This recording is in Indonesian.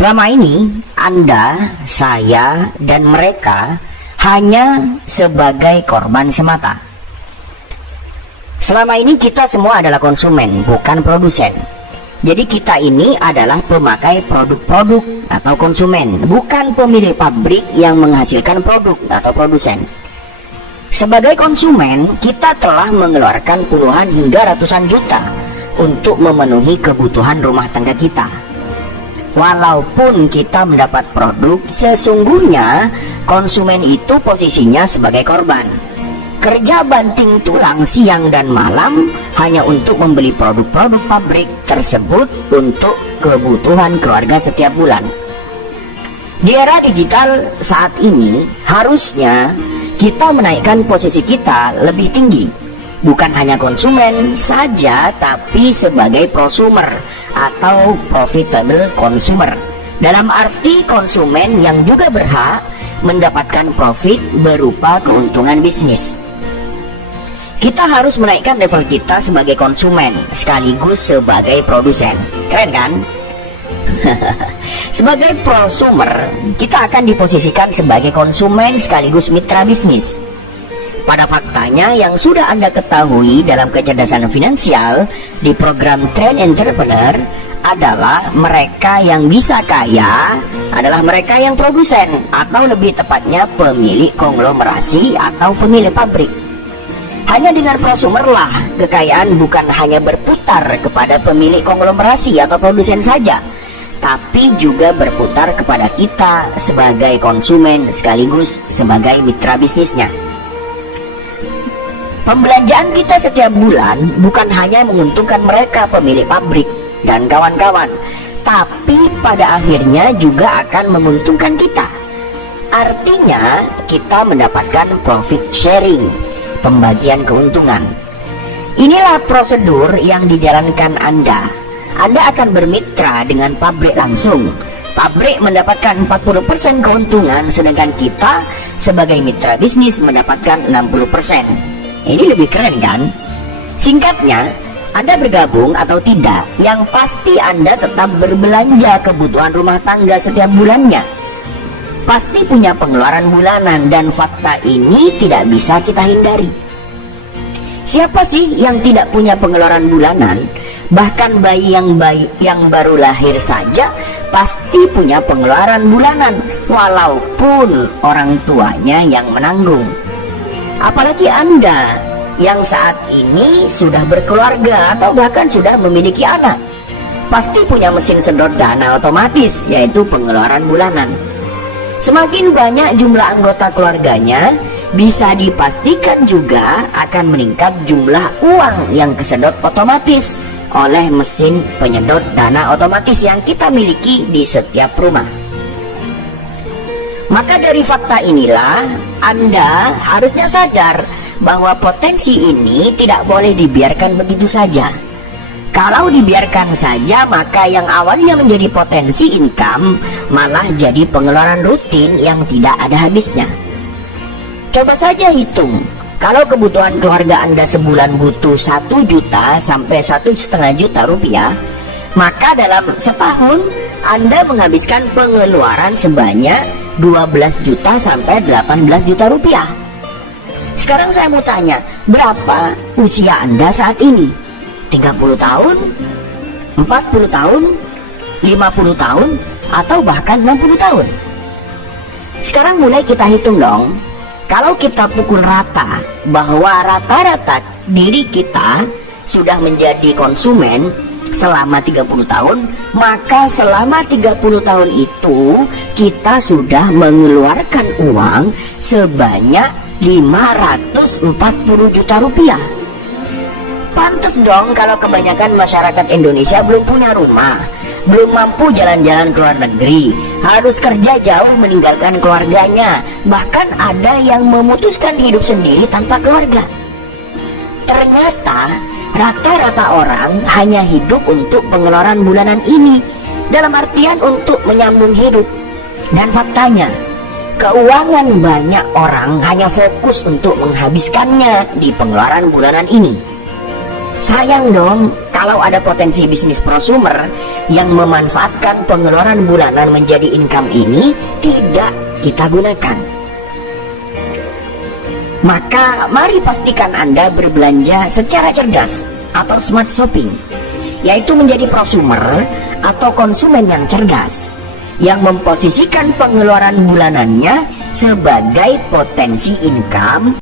Selama ini Anda, saya, dan mereka hanya sebagai korban semata. Selama ini kita semua adalah konsumen, bukan produsen. Jadi kita ini adalah pemakai produk-produk atau konsumen, bukan pemilik pabrik yang menghasilkan produk atau produsen. Sebagai konsumen, kita telah mengeluarkan puluhan hingga ratusan juta untuk memenuhi kebutuhan rumah tangga kita. Walaupun kita mendapat produk, sesungguhnya konsumen itu posisinya sebagai korban. Kerja banting tulang siang dan malam hanya untuk membeli produk-produk pabrik tersebut untuk kebutuhan keluarga setiap bulan. Di era digital saat ini, harusnya kita menaikkan posisi kita lebih tinggi. Bukan hanya konsumen saja, tapi sebagai prosumer atau profitable consumer. Dalam arti konsumen yang juga berhak mendapatkan profit berupa keuntungan bisnis. Kita harus menaikkan level kita sebagai konsumen sekaligus sebagai produsen. Keren kan? Sebagai prosumer, kita akan diposisikan sebagai konsumen sekaligus mitra bisnis. Pada faktanya yang sudah Anda ketahui dalam kecerdasan finansial di program Train Entrepreneur adalah mereka yang bisa kaya adalah mereka yang produsen, atau lebih tepatnya pemilik konglomerasi atau pemilik pabrik. Hanya dengan prosumer lah kekayaan bukan hanya berputar kepada pemilik konglomerasi atau produsen saja, tapi juga berputar kepada kita sebagai konsumen sekaligus sebagai mitra bisnisnya. Pembelanjaan kita setiap bulan bukan hanya menguntungkan mereka pemilik pabrik dan kawan-kawan, tapi pada akhirnya juga akan menguntungkan kita. Artinya kita mendapatkan profit sharing, pembagian keuntungan. Inilah prosedur yang dijalankan Anda. Anda akan bermitra dengan pabrik langsung. Pabrik mendapatkan 40% keuntungan, sedangkan kita sebagai mitra bisnis mendapatkan 60%. Ini lebih keren kan? Singkatnya, Anda bergabung atau tidak, yang pasti Anda tetap berbelanja kebutuhan rumah tangga setiap bulannya. Pasti punya pengeluaran bulanan, dan fakta ini tidak bisa kita hindari. Siapa sih yang tidak punya pengeluaran bulanan? Bahkan bayi yang baru lahir saja pasti punya pengeluaran bulanan, walaupun orang tuanya yang menanggung. Apalagi Anda yang saat ini sudah berkeluarga atau bahkan sudah memiliki anak, pasti punya mesin sedot dana otomatis, yaitu pengeluaran bulanan. Semakin banyak jumlah anggota keluarganya, bisa dipastikan juga akan meningkat jumlah uang yang kesedot otomatis oleh mesin penyedot dana otomatis yang kita miliki di setiap rumah. Maka dari fakta inilah Anda harusnya sadar bahwa potensi ini tidak boleh dibiarkan begitu saja. Kalau dibiarkan saja, maka yang awalnya menjadi potensi income malah jadi pengeluaran rutin yang tidak ada habisnya. Coba saja hitung, kalau kebutuhan keluarga Anda sebulan butuh 1 juta sampai 1,5 juta rupiah, maka dalam setahun Anda menghabiskan pengeluaran sebanyak 12 juta sampai 18 juta rupiah. Sekarang saya mau tanya, berapa usia Anda saat ini? 30 tahun? 40 tahun? 50 tahun? Atau bahkan 60 tahun? Sekarang mulai kita hitung dong. Kalau kita pukul rata bahwa rata-rata diri kita sudah menjadi konsumen selama 30 tahun, maka selama 30 tahun itu kita sudah mengeluarkan uang sebanyak 540 juta rupiah. Pantes dong kalau kebanyakan masyarakat Indonesia belum punya rumah, belum mampu jalan-jalan ke luar negeri, harus kerja jauh meninggalkan keluarganya, bahkan ada yang memutuskan hidup sendiri tanpa keluarga. Ternyata rata-rata orang hanya hidup untuk pengeluaran bulanan ini, dalam artian untuk menyambung hidup. Dan faktanya, keuangan banyak orang hanya fokus untuk menghabiskannya di pengeluaran bulanan ini. Sayang dong kalau ada potensi bisnis prosumer yang memanfaatkan pengeluaran bulanan menjadi income ini tidak kita gunakan. Maka mari pastikan Anda berbelanja secara cerdas atau smart shopping, yaitu menjadi prosumer atau konsumen yang cerdas yang memposisikan pengeluaran bulanannya sebagai potensi income